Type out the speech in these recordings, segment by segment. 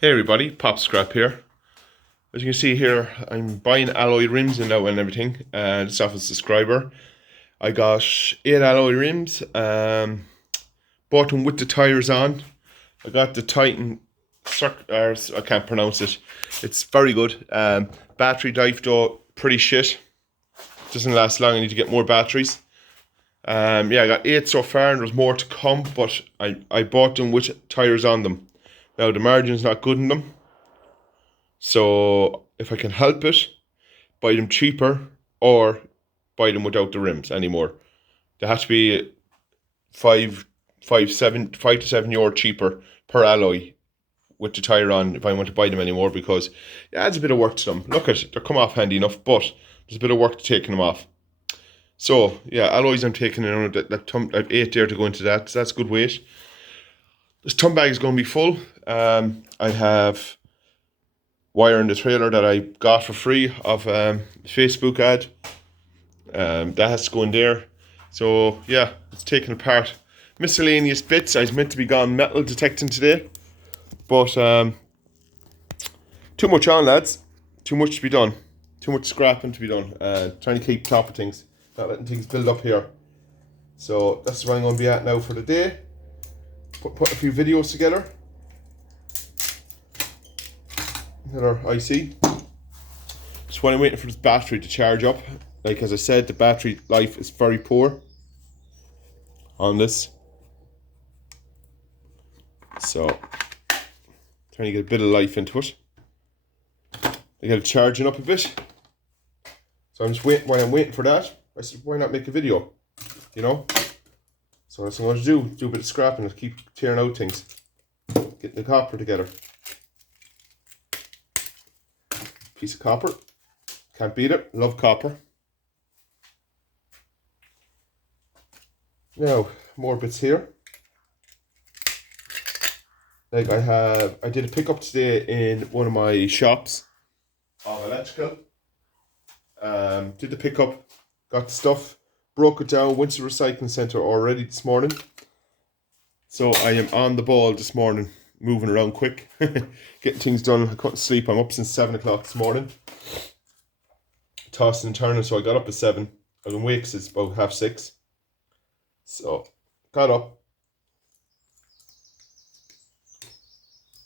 Hey everybody, Pop Scrap here. As you can see here, I'm buying alloy rims and now and everything. Just off a subscriber. I got 8 alloy rims. Bought them with the tires on. I got the Titan I can't pronounce it. It's very good. Battery life though, pretty shit. Doesn't last long. I need to get more batteries. Yeah, I got 8 so far and there's more to come, but I bought them with tires on them. Now the margin's not good in them. So if I can help it, buy them cheaper or buy them without the rims anymore. They have to be 5 to 7 euro cheaper per alloy with the tire on if I want to buy them anymore, because it adds a bit of work to them. Look at it, they come off handy enough, but there's a bit of work to taking them off. So yeah, alloys I'm taking in I've 8 there to go into that. So that's good weight. This ton bag is going to be full. I have wire in the trailer that I got for free of Facebook ad. That has to go in there. So yeah, it's taken apart. Miscellaneous bits. I was meant to be gone metal detecting today, but too much on, lads. Too much to be done. Too much scrapping to be done. Trying to keep top of things, not letting things build up here. So that's where I'm going to be at now for the day. Put a few videos together. Another IC. Just while I'm waiting for this battery to charge up. Like as I said, the battery life is very poor on this. So trying to get a bit of life into it. I got it charging up a bit. So I'm just waiting. While I'm waiting for that, I said, why not make a video? You know? So that's what I'm going to do. Do a bit of scrapping and keep tearing out things. Getting the copper together. Piece of copper. Can't beat it. Love copper. Now, more bits here. Like I did a pickup today in one of my shops of electrical. Did the pickup, got the stuff, broke it down, went to the recycling centre already this morning. So I am on the ball this morning, moving around quick, getting things done. I couldn't sleep. I'm up since 7 o'clock this morning, tossing and turning. So I got up at 7. I've been awake since about 6:30. So got up,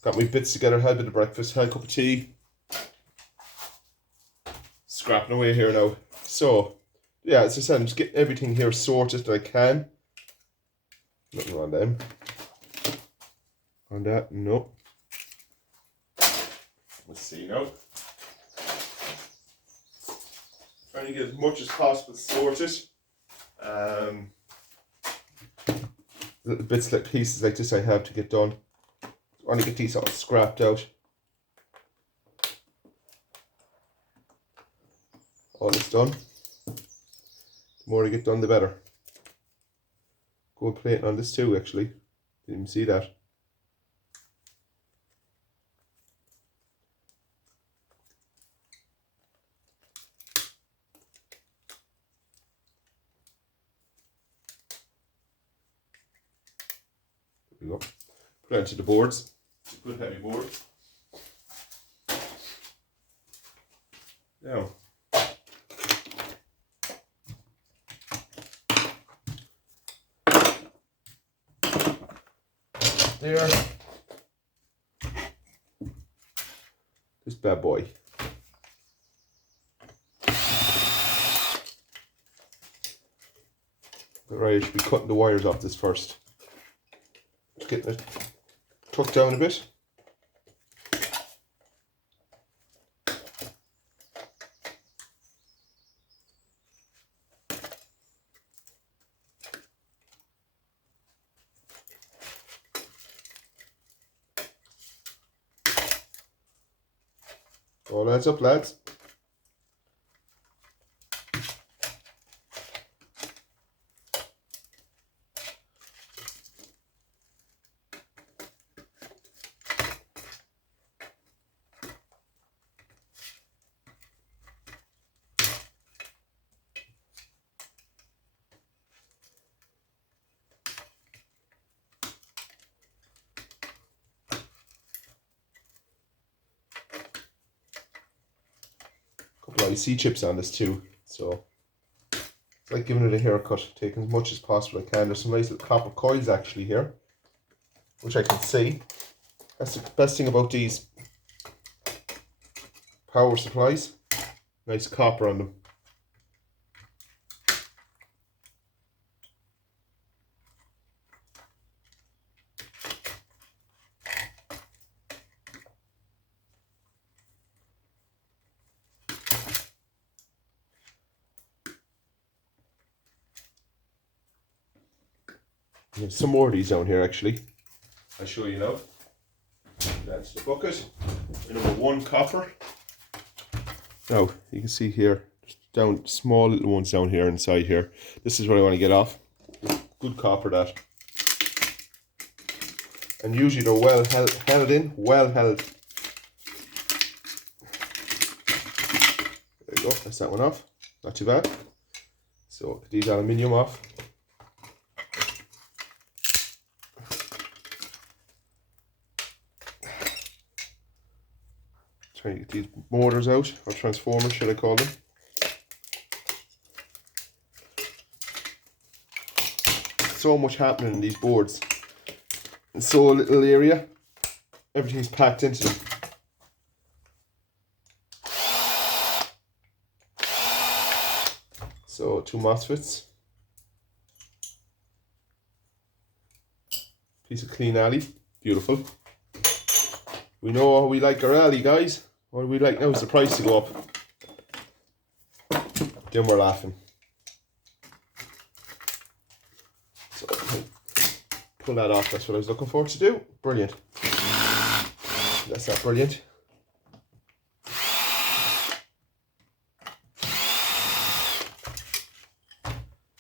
got my bits together, had a bit of breakfast, had a cup of tea, scrapping away here now. So yeah, as I said, I'm just getting everything here sorted that I can. Nothing on them. On that, no. Let's see now. Trying to get as much as possible sorted. Little bits like pieces like this I have to get done. I want to get these all scrapped out. All this done. The more I get done, the better. Gold plating on this too, actually. Didn't even see that. There we go. Put it onto the boards. Good heavy board. Now. There. This bad boy. Right, I should be cutting the wires off this first. Just getting it tucked down a bit. All adds up, lads. couple of IC chips on this too, so it's like giving it a haircut, taking as much as possible I can. There's some nice little copper coils actually here, which I can see. That's the best thing about these power supplies. Nice copper on them. There's some more of these down here actually. I'll show you now. That's the bucket. Number 1, copper. Now you can see here, down small little ones down here inside here. This is what I want to get off. Good copper that. And usually they're well held in, well held. There you go, that's that one off. Not too bad. So get these aluminium off. Trying to get these motors out, or transformers should I call them. So much happening in these boards. In so little area, everything's packed into them. So 2 MOSFETs. Piece of clean alley, beautiful. We know how we like our alley, guys. What we like now is the price to go up. Then we're laughing. So pull that off, that's what I was looking for to do. Brilliant. That's not brilliant.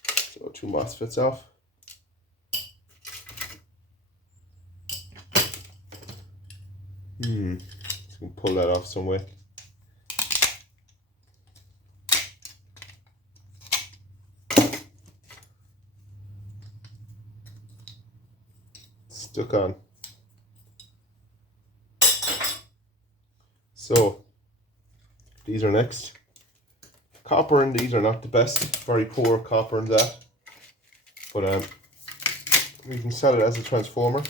So 2 MOSFETs off. So pull that off some way. Stuck on. So these are next. Copper and these are not the best. Very poor copper in that. But we can sell it as a transformer.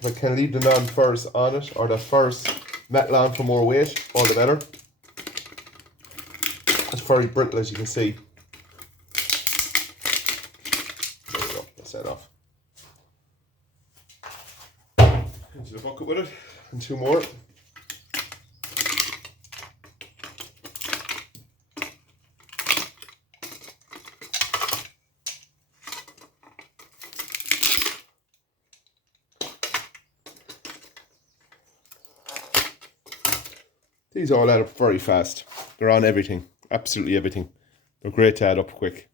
If I can leave the non-ferrous on it, or the ferrous metal on for more weight, all the better. It's very brittle, as you can see. There we go, that's that off. Into the bucket with it, and 2 more. These all add up very fast. They're on everything, absolutely everything. They're great to add up quick.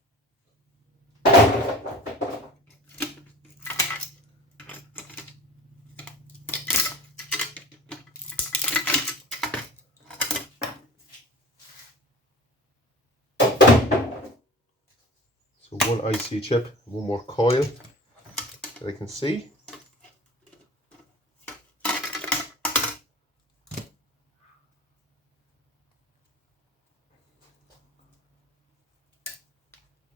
So 1 IC chip, 1 more coil that I can see.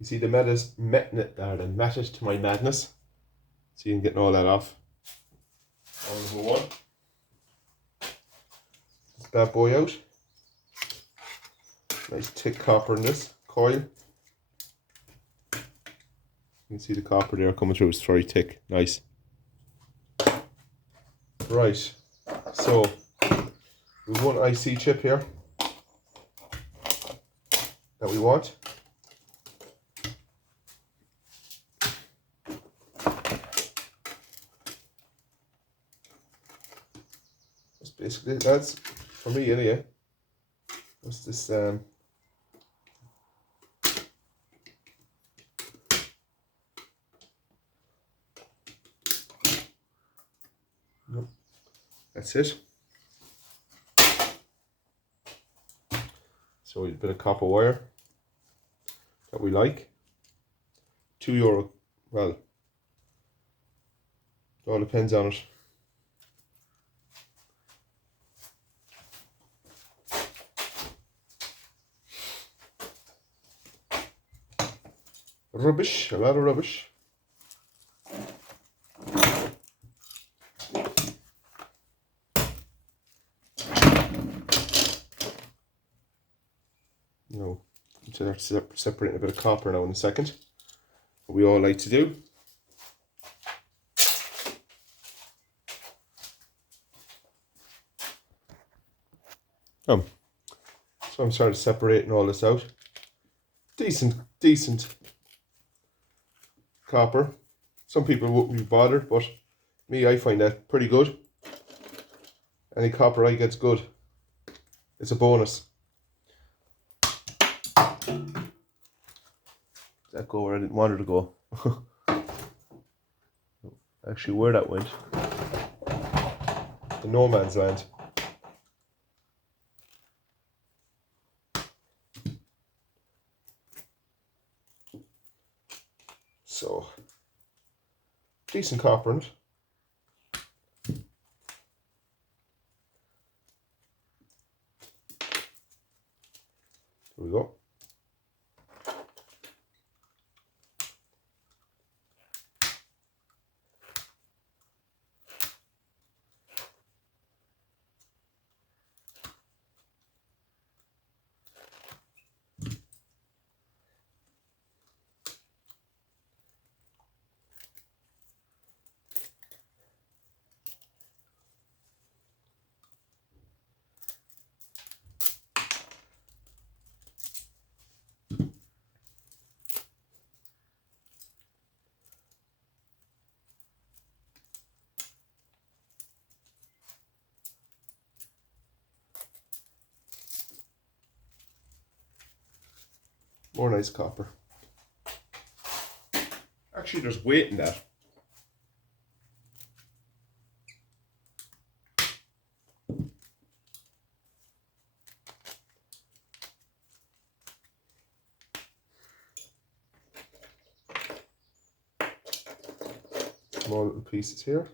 You see the method to my madness. See, I'm getting all that off. All number 1. Get that boy out. Nice thick copper in this coil. You can see the copper there coming through. It's very thick. Nice. Right. So we have 1 IC chip here that we want. Basically, that's for me anyway. What's this? No, that's it. So a bit of copper wire that we like. €2. Well, it all depends on it. rubbish, a lot of rubbish. No, consider separating a bit of copper now in a second. What we all like to do. So I'm starting separating all this out. Decent copper. Some people wouldn't be bothered, but me, I find that pretty good. Any copper I get's good. It's a bonus. That go where I didn't want it to go. Actually, where that went. The no man's land. So, decent copper in it. There we go. More nice copper. Actually, there's weight in that. Small little pieces here.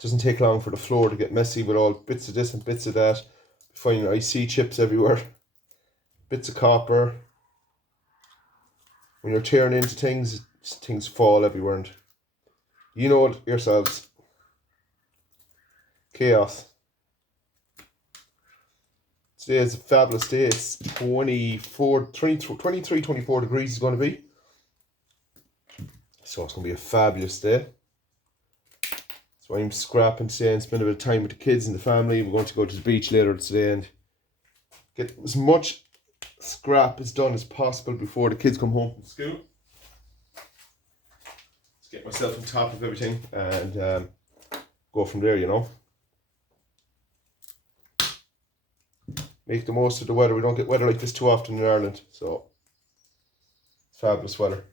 Doesn't take long for the floor to get messy with all bits of this and bits of that. Finding IC chips everywhere. Bits of copper. When you're tearing into things, things fall everywhere. And you know it yourselves. Chaos. Today is a fabulous day. It's 24 degrees is going to be. So it's going to be a fabulous day. So I'm scrapping today and spend a bit of time with the kids and the family. We're going to go to the beach later today and get as much scrap as done as possible before the kids come home from school. Let's get myself on top of everything and go from there, you know. Make the most of the weather. We don't get weather like this too often in Ireland, so it's fabulous weather.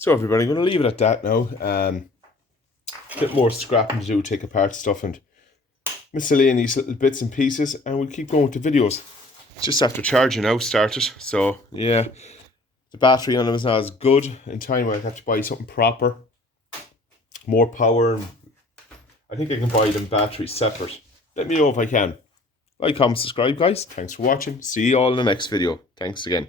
So everybody, I'm going to leave it at that now. A bit more scrapping to do, take apart stuff and miscellaneous little bits and pieces, and we'll keep going with the videos. It's just after charging now started, so yeah, the battery on them is not as good. In time I'll have to buy something proper, more power. I think I can buy them batteries separate. Let me know if I can. Like, comment, subscribe, guys. Thanks for watching. See you all in the next video. Thanks again.